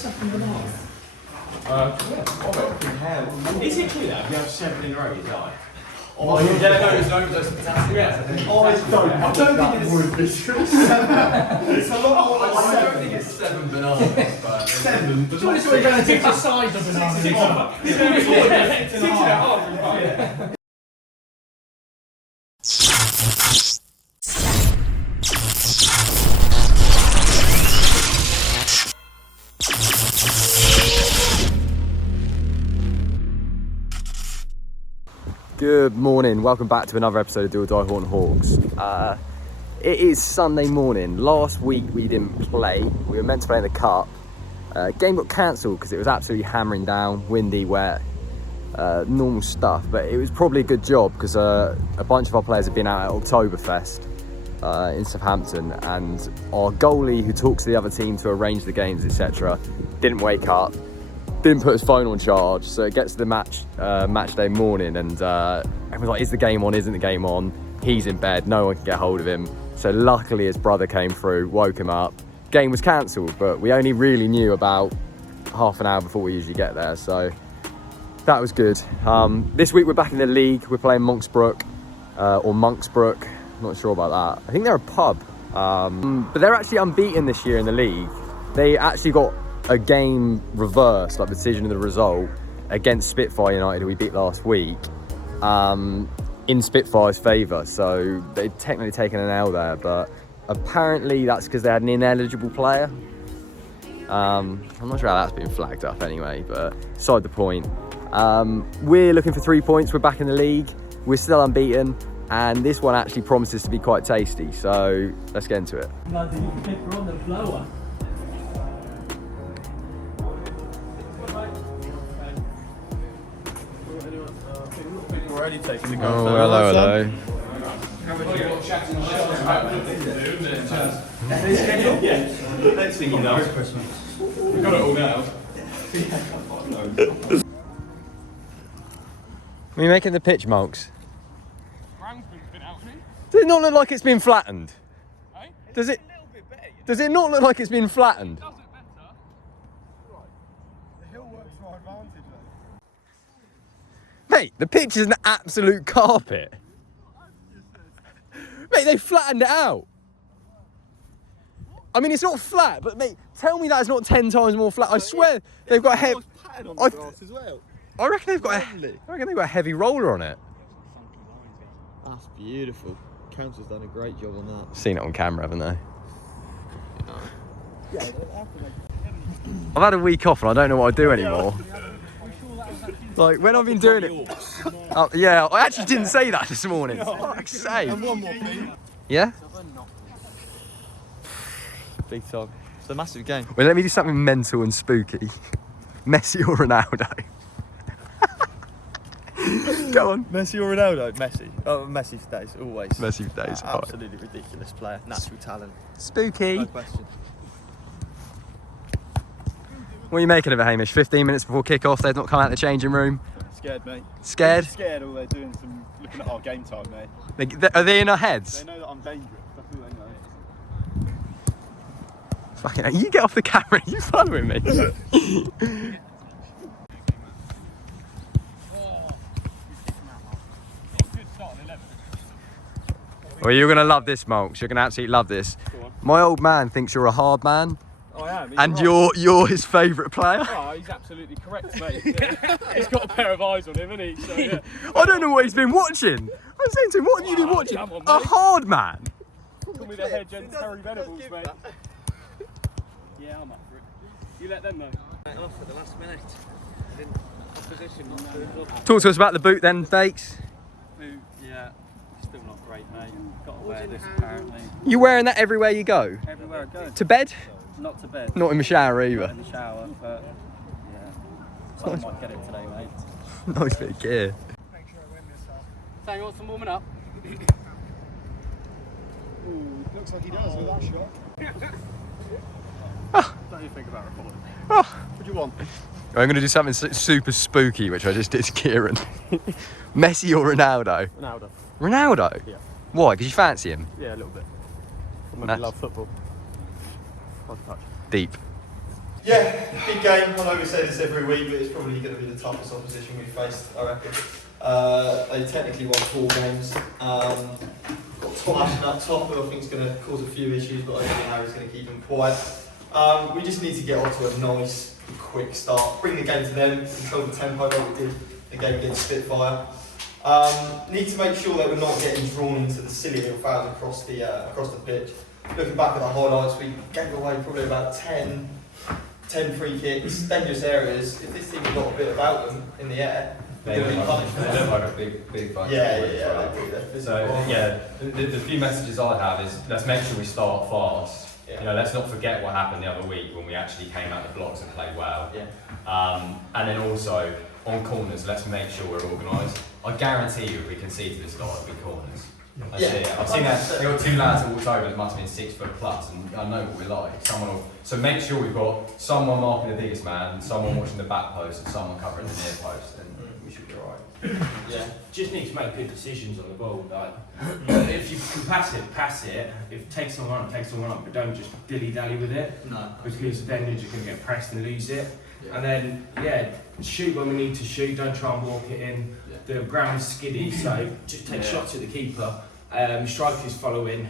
second banana? Yeah. Is it true that if you have 7 in a row, you die? Oh, yeah, no, it's overdose of potassium. Yeah. Oh, I don't think it would be true. It's a lot more like I don't think it's 7 bananas, but... 7. It's what you're going to take the size of banana. 6.5. Good morning, welcome back to another episode of Do or Die Horton Hawks. It is Sunday morning. Last week we didn't play, we were meant to play in the cup. Game got cancelled because it was absolutely hammering down, windy, wet, normal stuff, but it was probably a good job because a bunch of our players have been out at Oktoberfest in Southampton, and our goalie who talks to the other team to arrange the games, etc., didn't wake up. Didn't put his phone on charge, so it gets to the match day morning, and everyone's like, is the game on, isn't the game on? He's in bed, no one can get hold of him. So luckily his brother came through, woke him up. Game was cancelled, but we only really knew about half an hour before we usually get there, so that was good. This week we're back in the league. We're playing Monks Brook, or Monks Brook, not sure about that. I think they're a pub, but they're actually unbeaten this year in the league. They actually got a game reversed, like the decision of the result, against Spitfire United, who we beat last week, in Spitfire's favour. So they'd technically taken an L there, but apparently that's because they had an ineligible player. I'm not sure how that's been flagged up anyway, but beside the point. We're looking for 3 points. We're back in the league. We're still unbeaten, and this one actually promises to be quite tasty. So let's get into it. Bloody pepper on the blower. already taking the go. Oh, hello. Next thing you know, it's Christmas. We've got it all now. Are you making the pitch, Monks? Does it not look like it's been flattened? Does it not look like it's been flattened? Mate, the pitch is an absolute carpet. Mate, they flattened it out. I mean, it's not flat, but mate, tell me that's not 10 times more flat. I swear they've got a heavy. I reckon they've got a heavy roller on it. That's beautiful. Council's done a great job on that. Seen it on camera, haven't they? I've had a week off and I don't know what I do anymore. Like, when I've been doing it... Oh, yeah, I actually didn't say that this morning. Fuck's sake. And one more thing. Yeah? Big time. It's a massive game. Well, let me do something mental and spooky. Messi or Ronaldo? Go on. Messi or Ronaldo? Messi. Oh, Messi for days, always. Messi for days. Absolutely ridiculous player. Natural talent. Spooky. No question. What are you making of it, Hamish? 15 minutes before kick-off, they've not come out of the changing room. Scared, mate. Scared? Scared, or they're doing some looking at our game time, mate. Are they in our heads? They know that I'm dangerous. That's all they know. Fucking hell, you get off the camera, you following me? Well, you're going to love this, Monks. You're going to absolutely love this. My old man thinks you're a hard man. I am. And you're his favourite player? Oh, he's absolutely correct, mate. Yeah. He's got a pair of eyes on him, hasn't he? So, yeah. I don't know what he's been watching. I'm saying to him, what have you been watching? Come on, A mate. hard man? Call me the head Gen Terry Venables, mate. Yeah, I'm up for it. You let them know. Off at the last minute. Opposition not turned up. Talk to us about the boot then, Fakes. Yeah, still not great, mate. Got to wear this apparently. You wearing that everywhere you go? Everywhere I go. To bed? Not to bed. Not in the shower Not either. in the shower, but yeah. Someone might get it today, mate. Nice bit of gear. So you want some warming up? Ooh, looks like he does with that shot. What do you think about recording? Oh. What do you want? I'm going to do something super spooky, which I just did to Kieran. Messi or Ronaldo? Ronaldo. Ronaldo? Yeah. Why? Because you fancy him? Yeah, a little bit. I Nice. love football. One touch. Deep. Yeah, big game. I know we say this every week, but it's probably going to be the toughest opposition we've faced, I reckon. They technically won 4 games. Got Thomas up top, who I think is going to cause a few issues, but I don't think Harry's going to keep them quiet. We just need to get onto a nice, quick start. Bring the game to them, control the tempo like we did the game against Spitfire. Need to make sure that we're not getting drawn into the silly little fouls across the pitch. Looking back at the highlights, we gave away probably about 10 free kicks, dangerous areas. If this team has got a bit about them in the air, they're going to be punished for that. They look like a big bunch. Yeah. So yeah, the few messages I have is let's make sure we start fast. Yeah. You know, let's not forget what happened the other week when we actually came out the blocks and played well. Yeah. And then also on corners, let's make sure we're organised. I guarantee you, if we concede to this guy, it'll be corners. I see it. I've seen that. There were 2 lads that walked over. It must have been 6 foot plus, and I know what we're like. So make sure we've got someone marking the biggest man, someone watching the back post, and someone covering the near post, and we should be alright. Yeah, just need to make good decisions on the ball. Like, if you can pass it. If take someone on, but don't just dilly dally with it. No. Because then you're just going to get pressed and lose it. Yeah. And then shoot when we need to shoot. Don't try and walk it in. Yeah. The ground's skiddy, so just take shots at the keeper. Strikers following.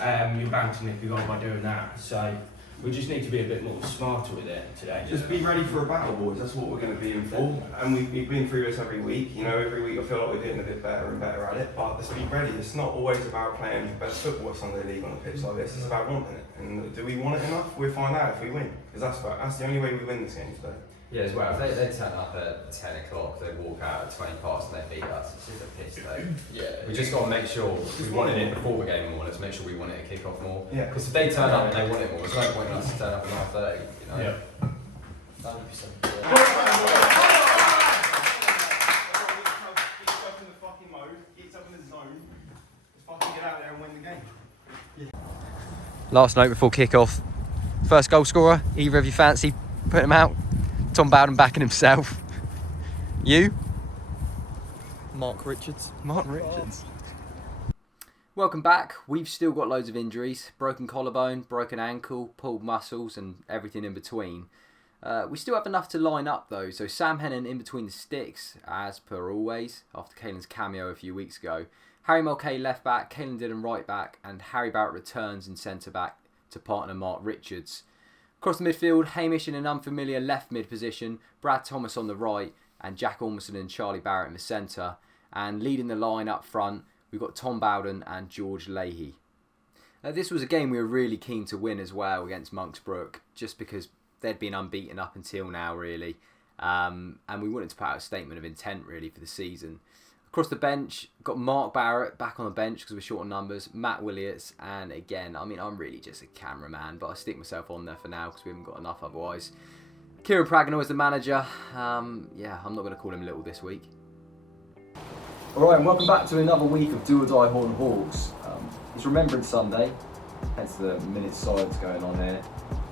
You're bound to nick a goal by doing that. So we just need to be a bit more smarter with it today. Just be ready for a battle, boys. That's what we're going to be in for. And we've been through this every week. You know, every week I feel like we're getting a bit better and better at it. But let's be ready. It's not always about playing the best football Sunday league on a pitch like this. It's about wanting it. And do we want it enough? We'll find out if we win. Because that's the only way we win this game today. Yeah, as well. If they turn up at 10 o'clock, they walk out at 20 past and they beat us. It's just a piss though. Yeah. We just got to make sure we wanted it before the game more. Let's make sure we want it at kick off more. Yeah. Because if they turn up and they want it more, there's no point in us to turn up at 9:30. You know. Yeah. 100%. Last note before kick-off. First goal scorer, either of you fancy putting him out? Tom Bowden backing himself. You? Mark Richards. Mark Richards. Welcome back. We've still got loads of injuries. Broken collarbone, broken ankle, pulled muscles and everything in between. We still have enough to line up though. So Sam Hennon in between the sticks, as per always, after Caelan's cameo a few weeks ago. Harry Mulcahy left back, Caelan Dillon right back, and Harry Barrett returns in centre back to partner Mark Richards. Across the midfield, Hamish in an unfamiliar left mid position, Brad Thomas on the right, and Jack Ormston and Charlie Barrett in the centre. And leading the line up front, we've got Tom Bowden and George Leahy. This was a game we were really keen to win as well against Monks Brook, just because they'd been unbeaten up until now, really. And we wanted to put out a statement of intent, really, for the season. Across the bench, got Mark Barrett back on the bench because we're short on numbers, Matt Williots, and again, I mean, I'm really just a cameraman, but I stick myself on there for now because we haven't got enough otherwise. Kieran Pragnell is the manager. I'm not going to call him little this week. Alright, and welcome back to another week of Do or Die Horton Hawks. It's Remembrance Sunday, hence the minute silence going on here.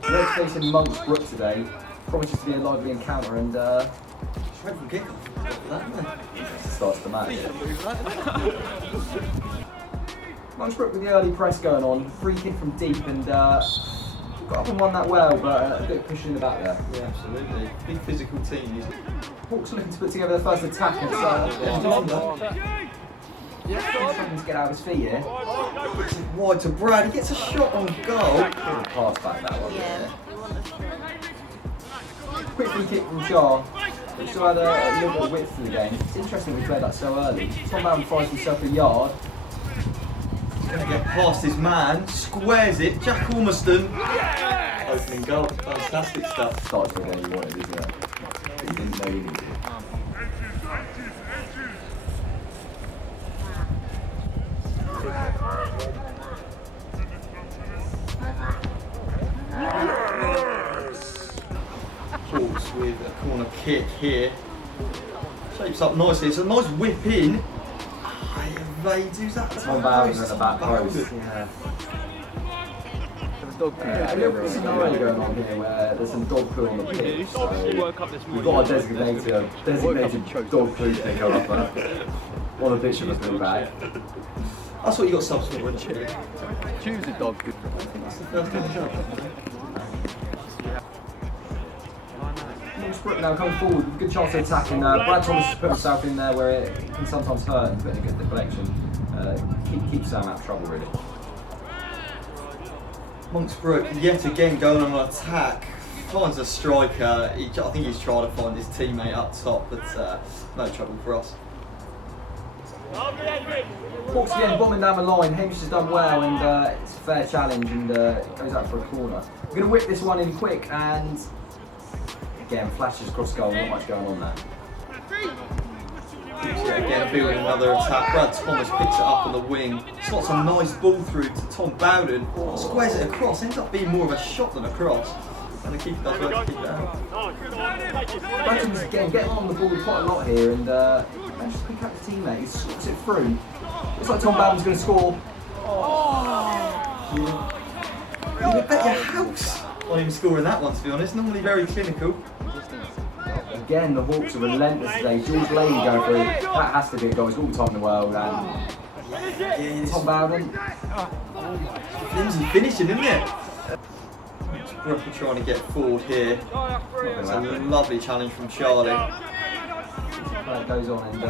We're facing Monks Brook today. Promises to be a lively encounter and just went for a kick-off. Starts the match. Monks Brook with the early press going on, free kick from deep and got up and won that well, but a bit of push in the back there. Yeah, absolutely. Big physical team. Hawks looking to put together their first attack and to get out of his feet here. Puts it wide to Brad, he gets a shot on goal. Pass back that one. Yeah. Quick free kick from Char. We still had a little bit of width in the game. It's interesting we played that so early. Tom Bowden finds himself a yard. He's going to get past his man, squares it, Jack Ormston. Opening goal, fantastic stuff. Starts the game you wanted, isn't it? You didn't know you needed. Hawks with a corner kick here. Shapes up nicely. It's a nice whip in. Evades. Who's that? Tom Bowden at the back post. Yeah. A little bit of scenario going on here where there's some dog poo on the pitch. So we've got a designated dog poo picker up on the pitch of us back. That's what you got subs for, wouldn't you? Choose a dog. I think that's the first time job. Monks Brook now coming forward with a good chance of attacking. Brad Thomas has put himself in there where it can sometimes hurt and putting a good deflection. Keep Sam out of trouble really. Monks Brook yet again going on an attack. Finds a striker. I think he's trying to find his teammate up top, but no trouble for us. Hawks again bombing down the line. Hamish has done well and it's a fair challenge and it goes out for a corner. We're going to whip this one in quick and again flashes across goal, not much going on there. Yeah, again building another attack. Brad Thomas picks it up on the wing. Slots a nice ball through to Tom Bowden. Squares it across. Ends up being more of a shot than a cross. And the keeper does well to keep it out. Brad Thomas again getting on the ball quite a lot here and manages to pick up his teammate. He slots it through. Looks like Tom Bowden's going to score. You would bet your house on him scoring that one, to be honest. Normally very clinical. Again, the Hawks are relentless today. George Lady going through. That has to be a goal. He's got all the time in the world. And Tom Bowden. Flimsy finishing, isn't it? Brook are trying to get forward here. It's a lovely challenge from Charlie. That goes on and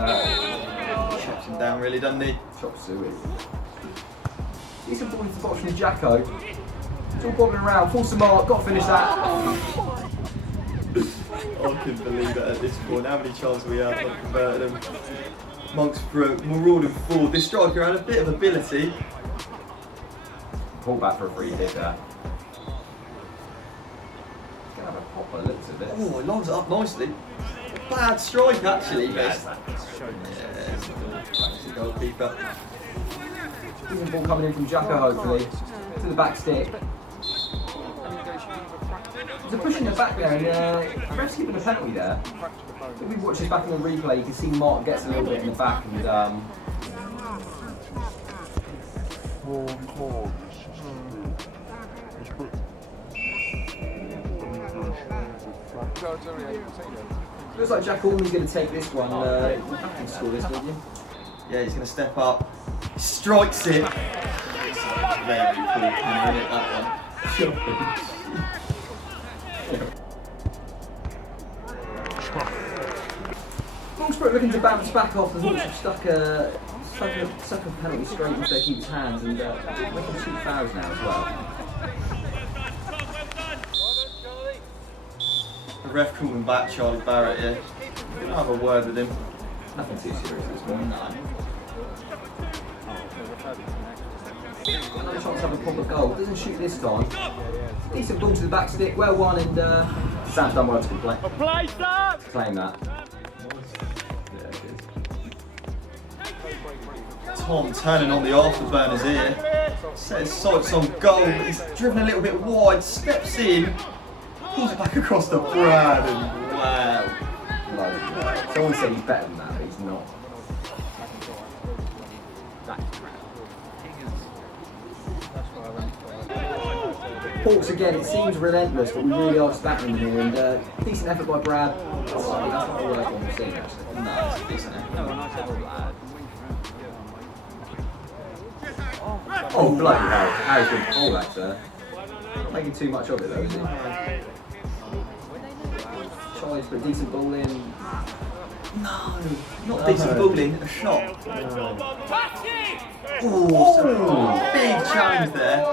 chops him down, really, doesn't he? chops suey. Decent ball into the box from Jacko. It's all bobbing around. Force the mark. Got to finish that. I couldn't believe it at this point. How many chances we had not converted them. Monks Brook, marauding forward. This striker had a bit of ability. Pull back for a free hit there. He's going to have a pop by the looks of it. Oh, he lines it up nicely. Bad strike actually, but it's the goalkeeper. Decent ball coming in from Jacko hopefully. To the back stick. There's a push in the back there and the ref's giving a penalty there. If we watch this back in the replay, you can see Mark gets a little bit in the back and looks like Jack Ormey's going to take this one. You can score this, would you? Yeah, he's going to step up. Strikes it. Very cool. That one. Monks Brook looking to bounce back off. The Hawks have stuck a penalty straight into their keeper's hands and making 2 fouls now as well. The ref calling back Charlie Barrett here. We're going to have a word with him. Nothing too serious this one. No. Another chance to have a proper goal. Doesn't shoot this time. Decent ball to the back stick, well won, and Sam's done well to complain. Claim that. Yeah, good. Tom turning on the afterburners here. Sets sights on goal. He's driven a little bit wide, steps in, pulls it back across the Brad, and wow. Someone said he's better than that, but he's not. Hawks again, it seems relentless, but we really are just battling them here, and decent effort by Brad. That's not the worst one we've seen actually. No, it's a decent effort. Oh, bloody hell. Harry's been pulled that, sir. Not making too much of it though, is he? Tries to put a decent ball in. No, not decent ball in, a shot. Oh, big challenge there.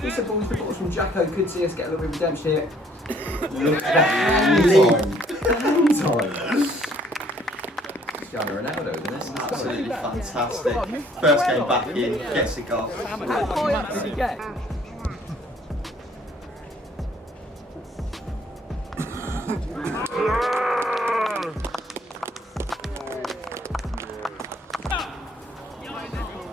Decent balls from Jacko, could see us get a little bit of redemption here. Look at that hand time. Cristiano Ronaldo, isn't it? Absolutely fantastic. First game back in, gets a goal. How high up did he get?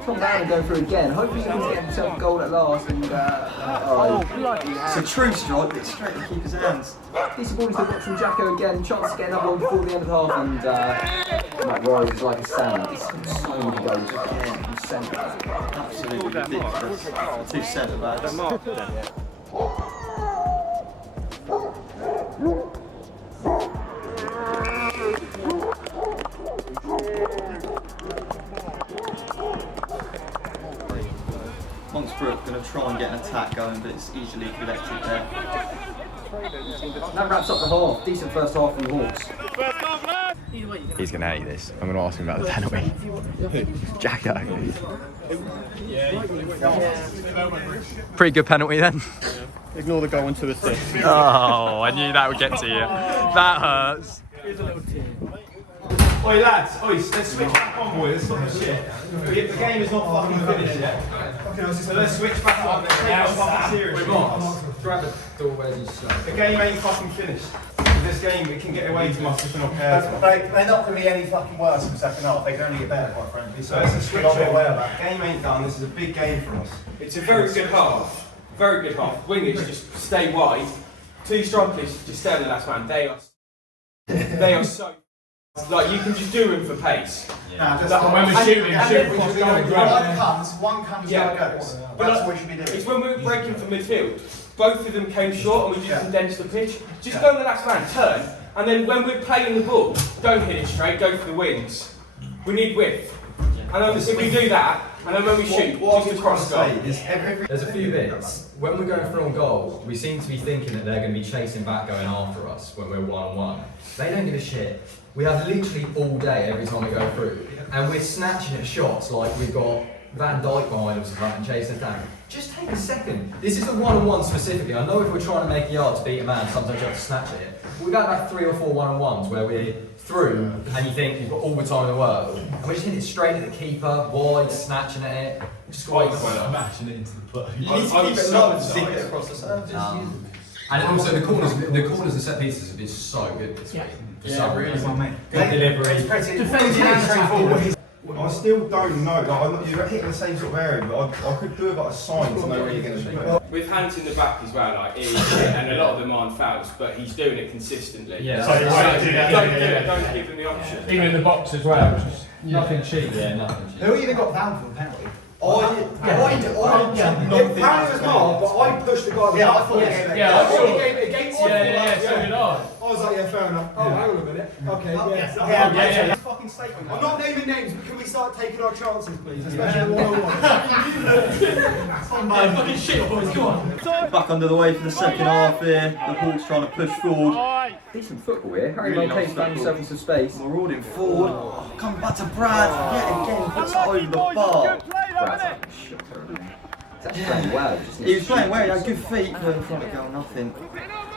Tom Bowden going through again. Hopefully he's going to get himself a goal at last. And It's a true strike, but it's straight in the keeper's hands. decent ball into the box from Jacko again. Chance to get another one before the end of the half. And Matt Rose is like a salmon. It's so many goals again from centre back. Absolutely ridiculous. 2 centre backs. Monks Monks Brook going to try and get an attack going, but it's easily collected there. That wraps up the half. Decent first half from the Hawks. He's going to hate this. I'm going to ask him about the penalty. Jacko. Pretty good penalty then. Ignore the goal into assist. Oh, I knew that would get to you. That hurts. Oi lads, let's switch back on, boys. Let's stop the shit. The game is not fucking finished yet. So let's switch back on. Let's take this fucking seriously. Grab the doorways and stuff. The game ain't fucking finished. This game, it can get away from us if we're not careful. They're not going to be any fucking worse in the second half. They can only get better, quite frankly. So it's a switch on. The game ain't done. This is a big game for us. It's a very good half. Very good half. Wingers just stay wide. Two strikers just stay on the last man. They are so. Like you can just do them for pace. Nah, just when we're shooting, one comes, the other goes. But That's what we should be doing. It's when we're breaking from midfield. Both of them came short and we just condensed the pitch. Just go on the last man, turn, and then when we're playing the ball, don't hit it straight, go for the wings. We need width. And then if we do that, and then when we shoot, just across goal. There's a few bits. When we're going through on goal, we seem to be thinking that they're going to be chasing back, going after us when we're 1-on-1. They don't give a shit. We have literally all day every time we go through, and we're snatching at shots like we've got Van Dijk behind us and chasing us down. Just take a second. This is the 1-on-1 specifically. I know if we're trying to make a yard to beat a man, sometimes you have to snatch at it. But we've had about 3 or 4 1-on-1s where we're through, and you think you've got all the time in the world, and we just hit it straight at the keeper, wide, snatching at it. Just go Smashing it into the play. You need to keep it low and zip it across the surface. And also the corners and set pieces have been so good this week. For some reason. Good delivery. Defending and straightforward. I still don't know. Like, you're hitting the same sort of area, but I could do about a sign to know where you're going to shoot. With hands in the back as well, like and a lot of them aren't fouls, but he's doing it consistently. Yeah. So don't give him the option. Even in the box as well. Nothing cheap. Yeah, nothing cheap. Who either got fouled for the penalty? It was hard, but I pushed the guy. Yeah, I thought he gave it. Yeah, I thought he gave it against you. Yeah, so did I. I was like, yeah, fair enough. Oh, hang on a minute. Okay, Yeah. Fucking statement. I'm not naming names, but can we start taking our chances, please? Especially 1-on-1. Fucking shit, boys, come on. Back under the way for the second half here. The Hawks trying to push forward. Decent football here. Harry Really Monk nice found himself in some space. Marauding forward. Oh, coming back to Brad. Yet again, puts it over the bar. Brad's like, shut her. He's actually playing well. He was playing well, he had good feet, but in front of goal, nothing.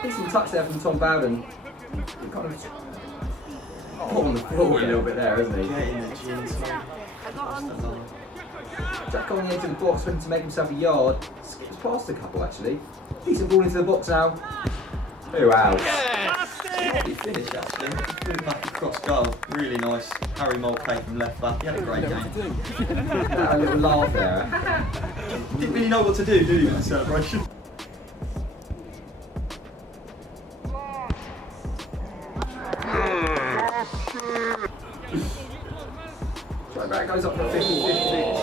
Decent touch there from Tom Bowden. He kind of put on the floor a little bit there, isn't he? Getting the gin. Jack on the edge of the box, looking to make himself a yard. Skips past a couple actually. Decent ball into the box now. 2 out. Lovely finish actually. Threw it back across goal. Really nice. Harry Mulcahy from left back. He had a great game. A little laugh there. Didn't really know what to do, did he, with the celebration? So that goes up to 50-50.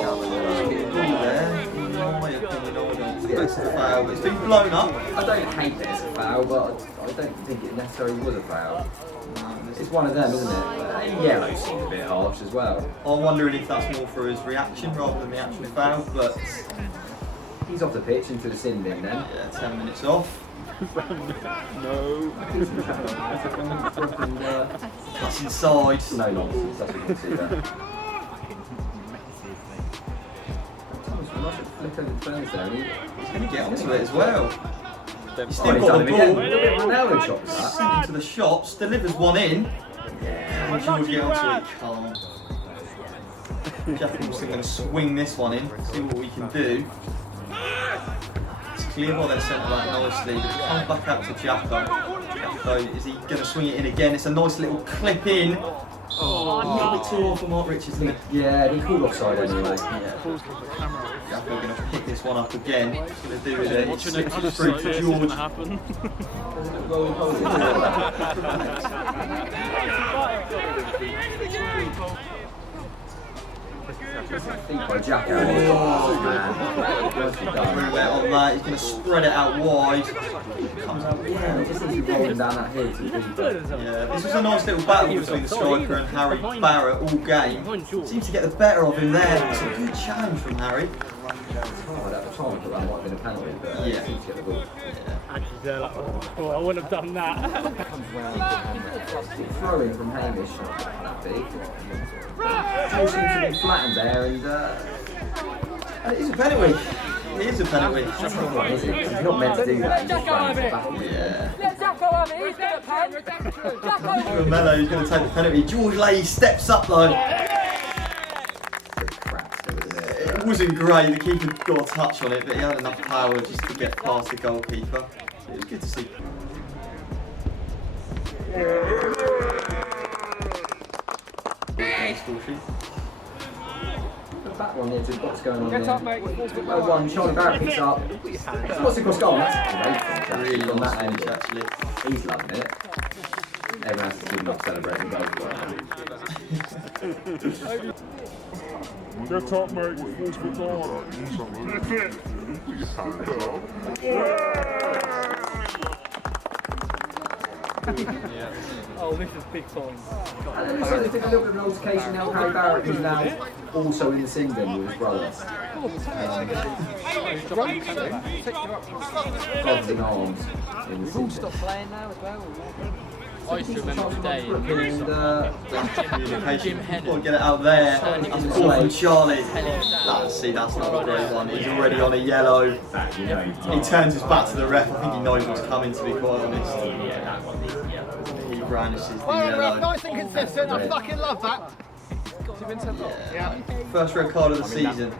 It's a foul. It's been blown up. I don't hate that it's a foul, but I don't think it necessarily was a foul. It's one of them, isn't it? Yellow seems a bit harsh as well. I'm wondering if that's more for his reaction rather than the actual foul, but he's off the pitch into the sin bin then. Yeah, 10 minutes off. No. That's inside. No nonsense, that's what you can see there. Flick over the defenders there. He's going to get onto it as well. He's still He's got done the him again. ball. A little bit of Ronaldo shot for that. Sent into the shops, delivers one in. Can George get onto it? Can't. Jeff Wilson going to swing this one in, see what we can do. It's clear what they're centre back nicely, but it comes back out to Jacko. Jacko, is he going to swing it in again? It's a nice little clip in. Oh, a little bit too off for Mark Richards, isn't it? Yeah, he called offside anyway. Yeah. Jacko going to pick this one up again. He's going to do with it. It slips it through to George. By Jacko. Oh, man. Everywhere on that. He's going to spread it out wide. Comes out Yeah, it just needs to be rolling down that hill to the keeper. Yeah, this was a nice little battle between the striker and Harry Barrett all game. Seems to get the better of him there. It's a good challenge from Harry. hard at the time, but that might have been a penalty. But Yeah. seems to get the ball. They're like, oh, I wouldn't have done that. Comes round, throwing from Hamish, that big. Ball seems to be flattened there, and It is a penalty. It is a penalty. that's not right, is it? He's not meant to do that. He's just running to the back. Yeah. Let Jacko have it, he's got a pen. Jacko! Mello, who's going to take the penalty. George Leahy steps up though. It wasn't great. The keeper got a touch on it, but he had enough power just to get past the goalkeeper. It was good to see. Score sheet. The back one needs what's going on Get there. up, mate. Well done, Charlie Barrett picks up. What's across goal? That's great. Really on nice that end. finish, actually. He's loving it. Everyone else is good enough celebrating goals. Get up, mate. Force the door. Oh, this is big sign. And then so they took a little bit of an altercation now. Harry Barrett is now also in the Singdom with his brother. Brothers in arms in the Singdom. Stop playing now as well. I used to remember the day. Communication. We'll get it out there. That's a call from Charlie. That's not a great one. He's already on a yellow. He turns his back to the ref. I think he knows what's coming, to be quite honest. He brandishes the yellow. Nice and consistent. I fucking love that. Yeah. First red card of the season.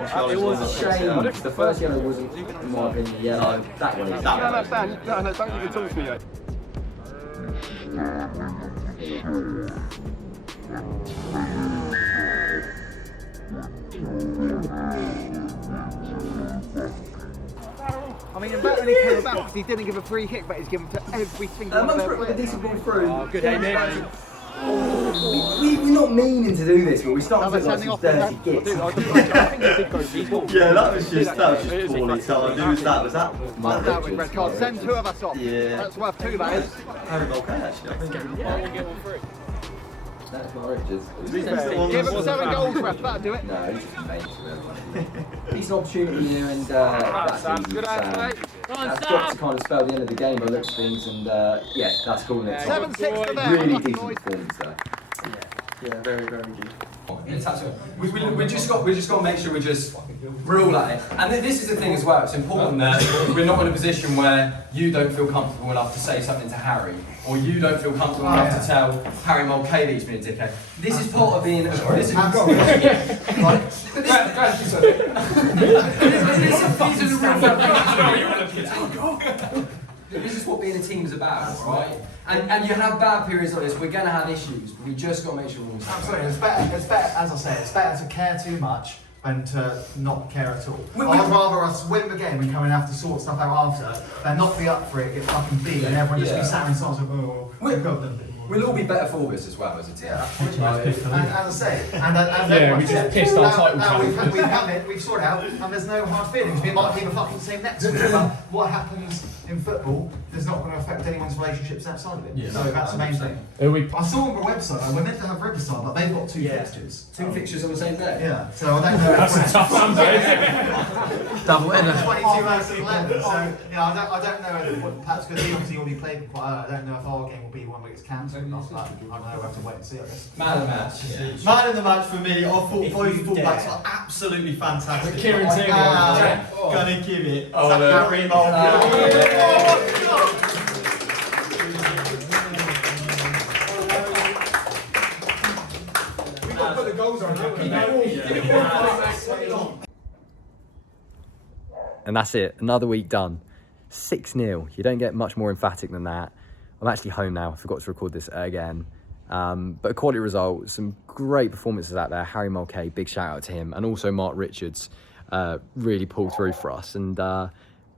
It was a shame. The first yellow wasn't, in my opinion, yellow. That one is. That one. No, don't even talk to me, mate. I mean, the better when he came back because he didn't give a free kick, but he's given to every single one Monks of Brook with a decent ball through. Oh, good aim in. We're not meaning to do this, but we start to look like some dirty gits. Yeah, that was just poorly timed. Who was that? Was that Mark that with Richards. red card. Send two of us off. Yeah. That's worth two, that is. Harry Mulcahy, actually? I think. That's Mark Richards. Give him 7 goals, ref. That'll do it. No, he's just made it. Decent opportunity here, and that's easy. Good hands, mate. That's got to kind of spell the end of the game by the looks of things, and yeah, that's cool. 7-6 for them. Really Lucky decent boys. performance there. Yeah, very, very good. It's absolutely. We just got to make sure we're all at it. And this is the thing as well. It's important that we're not in a position where you don't feel comfortable enough to say something to Harry, or you don't feel comfortable enough to tell Harry Mulcahy that he's been a dickhead. This is part of being. This is This is what being a team is about, right? And you have bad periods like this. We're going to have issues, but we just got to make sure we're all safe. Absolutely, it's better, as I say, it's better to care too much than to not care at all. I'd rather us win the game and come and have to sort stuff out after than not be up for it, get fucking beat, and everyone just be sat in silence and we've got them. We'll all be better for this as well as a team. And as I say, we just pissed our title challenge. we've had it, we've sorted it out, and there's no hard feelings. We might be the fucking same next week, but what happens in football is not going to affect anyone's relationships outside of it. So that's the main thing. I saw on the website, we're meant to have Riverside, but they've got 2 fixtures. 2 fixtures on the same day? Yeah, so I don't know. That's a tough Sunday. Double in 22 hours of 11, so yeah, I don't know if perhaps because he obviously already played quite early, I don't know if our game will be the one that gets cancelled or not, but I don't know, we'll have to wait and see, I guess. Man of the match. Man of the match for me, I thought both fullbacks are absolutely fantastic. Kieran But Tierney. I am gonna give it to no. Harry Mulcahy. We've got to put the goals on. And that's it, another week done. 6-0, you don't get much more emphatic than that. I'm actually home now, I forgot to record this again. But a quality result, some great performances out there. Harry Mulcahy, big shout out to him. And also Mark Richards, really pulled through for us. And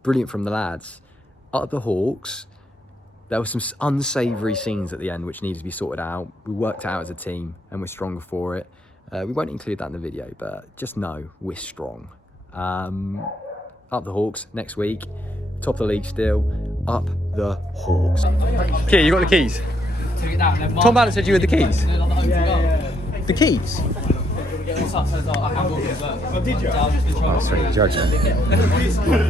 brilliant from the lads. Up the Hawks, there were some unsavoury scenes at the end which needed to be sorted out. We worked out as a team and we're stronger for it. We won't include that in the video, but just know we're strong. Up the Hawks next week. Top of the league still. Up the Hawks. Kia, you got the keys? Tom Bannon said you had the keys. The keys? turns out I handled it, but Oh, did you? Oh, sweet, judge it.